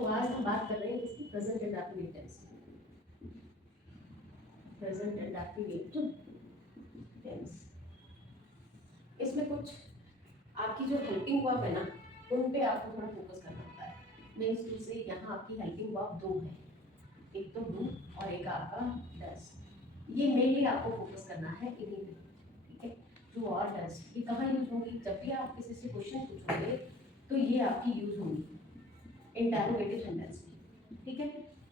तो आज हम बात कर रहे हैं इसकी प्रेजेंट इंडेफिनिट टेंस की। प्रेजेंट इंडेफिनिट टेंस, इसमें कुछ आपकी जो हेल्पिंग वर्ब है ना, उन पे आपको थोड़ा फोकस करना होता है। मीन्स टू से यहाँ आपकी हेल्पिंग वर्ब दो है, एक तो डू और एक आपका डज। ये मेनली आपको फोकस करना है इन्हीं पे, ठीक है। डू और डज ये कहाँ यूज होंगी? जब भी आप किसी से क्वेश्चन पूछोगे तो ये आपकी यूज होंगी इंटरोगेटिव सेंटेंस में, ठीक है।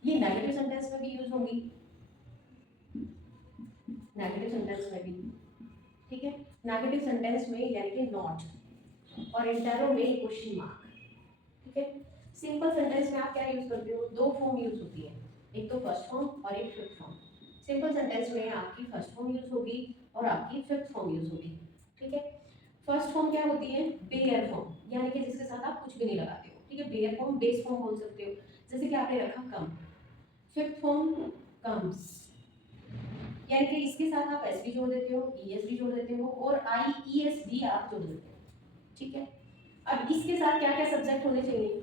ये नेगेटिव सेंटेंस में भी यूज होंगी, नेगेटिव सेंटेंस में भी, ठीक है। नेगेटिव सेंटेंस में यानी कि नॉट और इंटरो में क्वेश्चन मार्क, ठीक है। सिंपल सेंटेंस में आप क्या यूज करते हो? दो फॉर्म यूज होती है, एक तो फर्स्ट फॉर्म और एक फिफ्थ फॉर्म। सिंपल सेंटेंस में आपकी फर्स्ट फॉर्म यूज होगी और आपकी फिफ्थ फॉर्म यूज होगी, ठीक है। फर्स्ट फॉर्म क्या होती है? बेयर फॉर्म, यानी कि जिसके साथ आप कुछ भी नहीं लगाते हो, ठीक है। बेयर फॉर्म, बेस फॉर्म बोल सकते हो, जैसे कि आपने रखा कम। फिफ्थ फॉर्म कम्स, यानी कि इसके साथ आप एस भी जोड़ देते हो, ईएस भी जोड़ देते हो और आई ई एस भी आप जोड़ देते हो, ठीक है। अब इसके साथ क्या क्या सब्जेक्ट होने चाहिए?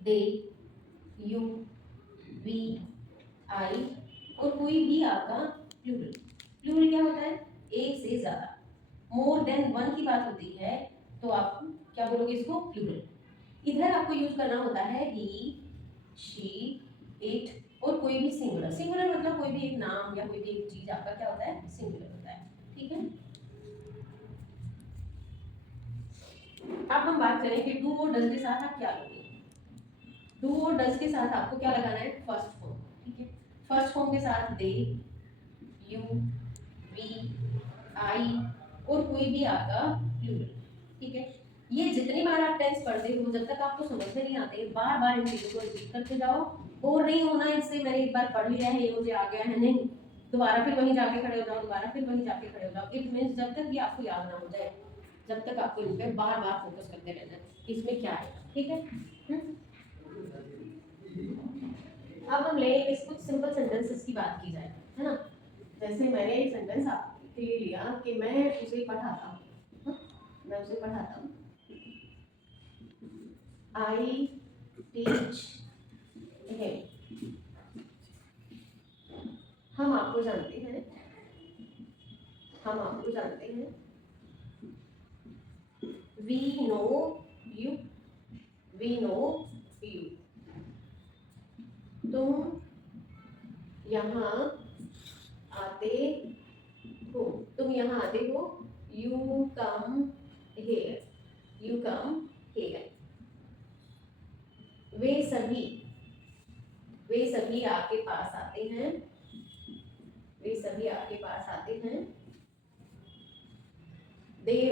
दे, यू, वी, आई और कोई भी आपका प्लूरल। प्लूरल क्या होता है? एक से ज्यादा, मोर देन वन की बात होती है तो आप क्या बोलोगे इसको? प्लूरल। इधर आपको यूज करना होता है ही, शी, इट और कोई भी सिंगुलर। सिंगुलर मतलब कोई भी एक नाम या कोई भी एक चीज आपका क्या होता है? सिंगुलर होता है, ठीक है। अब हम बात करें कि डू और डज के साथ आप क्या लोगे। डू और डज के साथ आपको क्या लगाना है? फर्स्ट फॉर्म, ठीक है। फर्स्ट फॉर्म के साथ दे, यू, वी, आई और कोई भी आपका प्लूरल, ठीक है। ये जितनी बार आप टेंस पढ़ते हो, जब तक आपको समझ में नहीं आते, बार बार इन चीजों को रिपीट करते जाओ। और नहीं होना इससे मैंने एक बार पढ़ लिया है, ये मुझे आ गया है, नहीं, दोबारा फिर वहीं जाके खड़े हो जाओ, दोबारा फिर वहीं जाके खड़े हो जाओ। इट मींस जब तक ये आपको याद ना हो जाए, जब तक आपको इन पे बार बार फोकस करते रहना है इसमें क्या है, ठीक है। अब हम लेंगे इस कुछ सिंपल सेंटेंसेस की बात की जाए, है ना। जैसे मैंने एक सेंटेंस आपके लिए लिया कि मैं उसे पढ़ाता हूँ, मैं उसे पढ़ाता हूँ। I teach him. हम आपको जानते हैं, हम आपको जानते हैं। We know you, we know you. तुम यहाँ आते हो, तुम यहाँ आते हो। You come here, you come here. वे सभी आपके पास आते हैं, वे सभी आपके पास आते हैं। they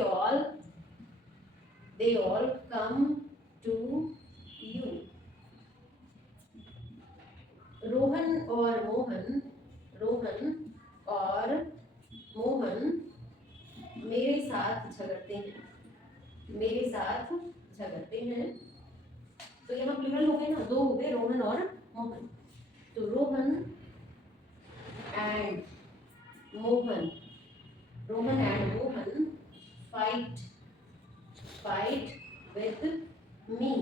all come to you। Rohan और मोहन, रोहन और मोहन मेरे साथ झगड़ते हैं, मेरे साथ झगड़ते हैं। तो यहाँ प्लूरल हो गए ना, दो हो गए, रोहन और मोहन। तो Rohan and Mohan, Rohan and Mohan fight, fight with me.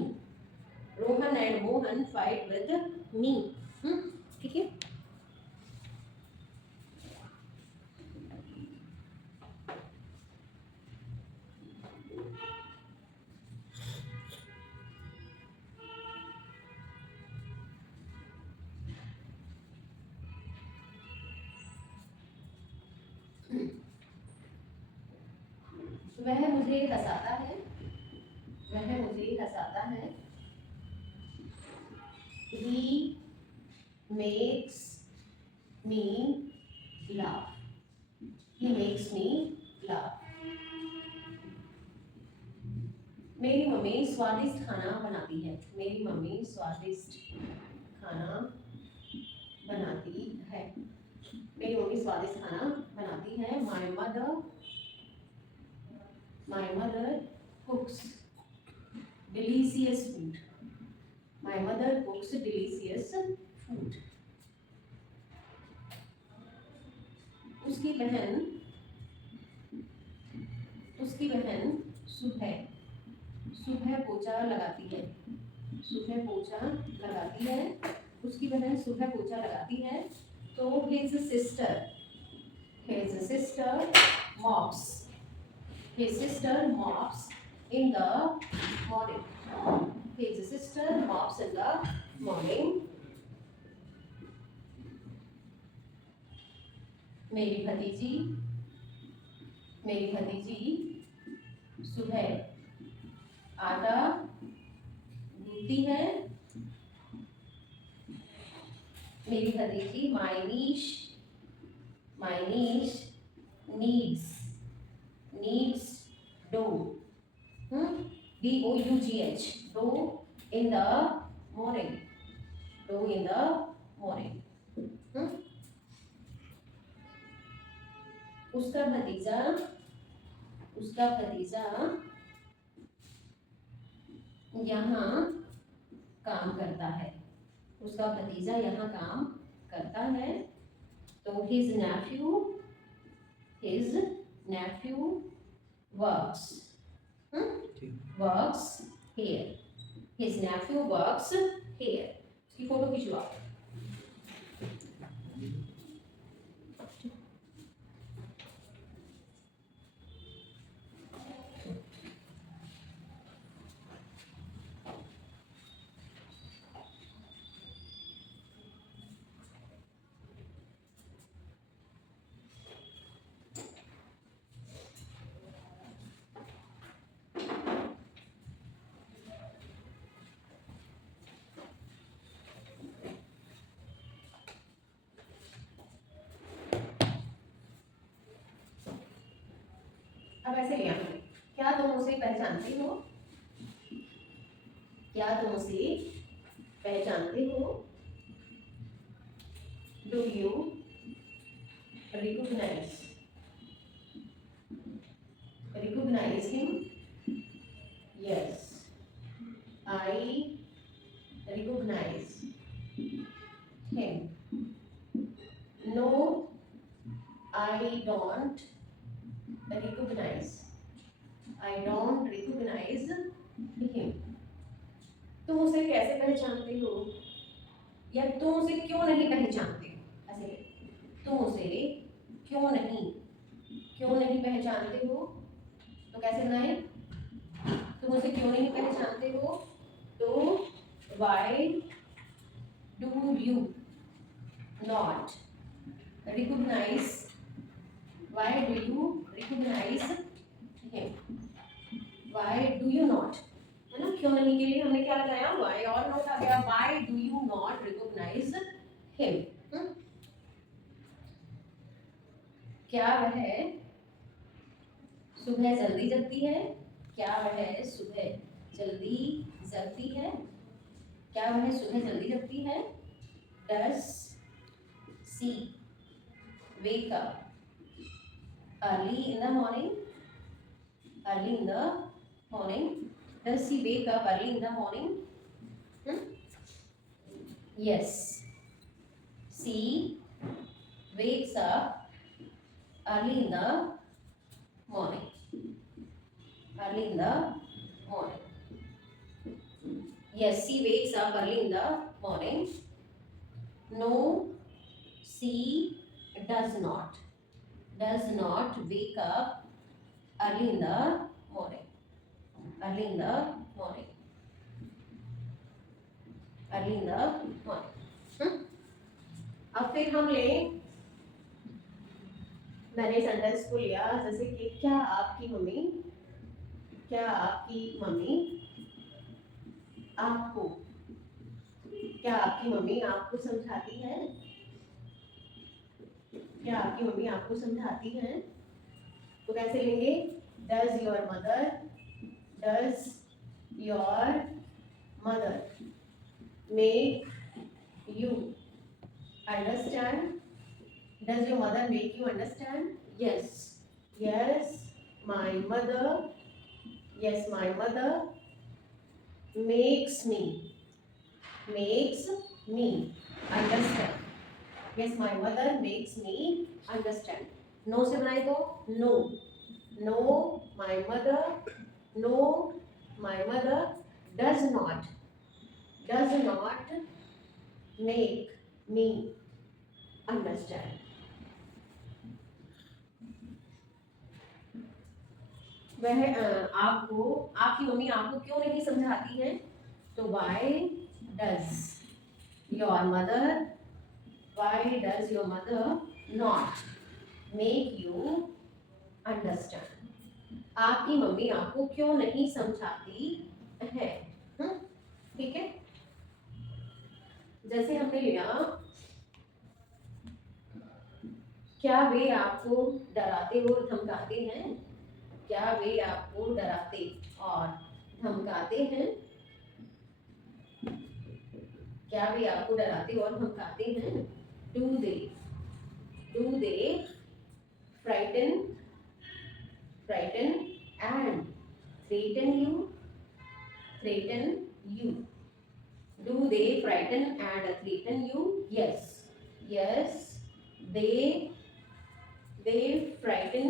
Rohan and Mohan fight with me, ठीक है। वह मुझे हंसाता है, वह मुझे हंसाता है। He makes me laugh, he makes me laugh। मेरी मम्मी स्वादिष्ट खाना बनाती है, मेरी मम्मी स्वादिष्ट खाना बनाती है, मेरी मम्मी स्वादिष्ट खाना बनाती है। My mother cooks delicious food, my mother cooks delicious food। उसकी बहन, उसकी बहन सुबह, सुबह पोछा लगाती है, सुबह पोछा लगाती है, उसकी बहन सुबह पोछा लगाती है, तो his sister mops, his sister mops in the morning, his sister mops in the morning. मेरी भतीजी सुबह आटा गूंथती है, मेरी भतीजी my niece needs dough, DOUGH, dough in the morning, उसका भतीजा यहाँ काम करता है, तो his nephew works here, his nephew works here. इसकी फोटो खींचो आप। अब ऐसे लिया, क्या तुम उसे पहचानते हो? Do you recognize him? Yes, I recognize him. No, I don't recognize him. तुम उसे कैसे पहचानते हो, या तुम उसे क्यों नहीं पहचानते हो? ऐसे तुम उसे क्यों नहीं पहचानते हो, तो कैसे बनाए? तुम उसे क्यों नहीं पहचानते हो, तो why do you not recognize him? Why do you not, है ना? क्यों नहीं के लिए हमने क्या लगाया? Why और not आ गया। Why do you not recognize him? क्या वह सुबह जल्दी जगती है? Does she wake up early in the morning? Does she wake up early in the morning? Yes, she wakes up early in the morning. Yes, she wakes up early in the morning. No, she does not wake up early in the morning. अब फिर हम लें, मैंने sentence को लिया जैसे कि क्या आपकी मम्मी आपको समझाती है? तो कैसे लेंगे? Does your mother make you understand? Does your mother make you understand? Yes, my mother makes me understand. Yes, my mother makes me understand. No से बनाए तो no, my mother does not does not make me understand. वह आपको, आपकी mummy आपको क्यों नहीं समझाती है? तो why does your mother, why does your mother not make you understand? आपकी मम्मी आपको क्यों नहीं समझाती है? ठीक है, जैसे हमने लिया, क्या वे आपको डराते और धमकाते हैं? क्या वे आपको डराते और धमकाते हैं? क्या वे आपको डराते और धमकाते हैं? Do they frighten and threaten you? Do they frighten and threaten you? Yes they frighten,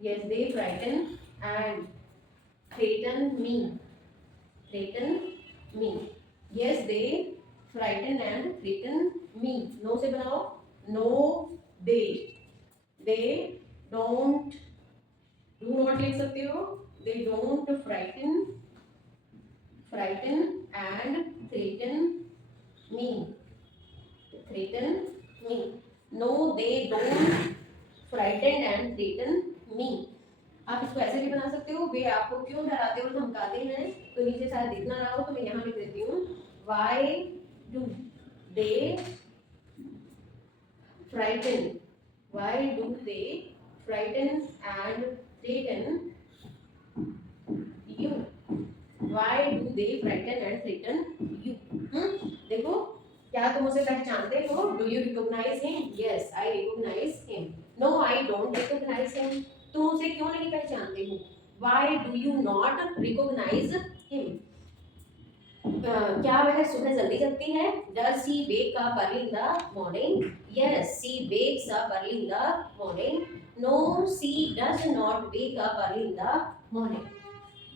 yes they frighten and threaten me. Yes they frighten and threaten me. No से बनाओ, no they don't, do not लिख सकते हो, they don't frighten and threaten me. No they don't frighten and threaten me. आप इसको ऐसे भी बना सकते हो, वे आपको क्यों डराते और धमकाते हैं? तो नीचे शायद दिख ना रहा हो तो मैं यहाँ लिख देती हूँ, why do they frighten and threaten you? Why do they frighten and threaten you? देखो, क्या तुम उसे पहचानते हो? Do you recognize him? Yes, I recognize him. No, I don't recognize him. तुम उसे क्यों नहीं पहचानते हो? Why do you not recognize him? क्या वह सुबह जल्दी जगती है? Does he wake up early in the morning? Yes, she wakes up early in the morning. No, she does not wake up early in the morning.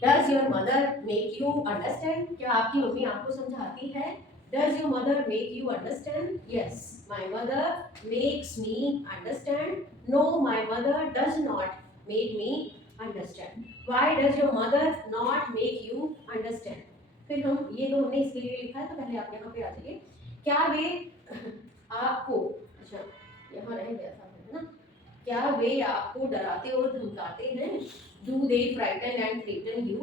Does your mother make you understand? क्या आपकी mummy आपको समझाती है? Does your mother make you understand? Yes, my mother makes me understand. No, my mother does not make me understand. Why does your mother not make you understand? फिर हम ये तो हमने इसके लिए लिखा है, तो पहले आप यहाँ पे आ जाइए। क्या वे आपको, अच्छा यहाँ रह गया था है ना, क्या वे आपको डराते और धमकाते हैं? Do they frighten and threaten you?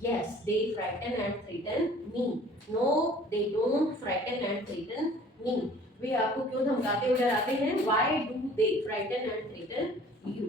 Yes, they frighten and threaten me. No, they don't frighten and threaten me. वे आपको क्यों धमकाते और डराते हैं? Why do they frighten and threaten you?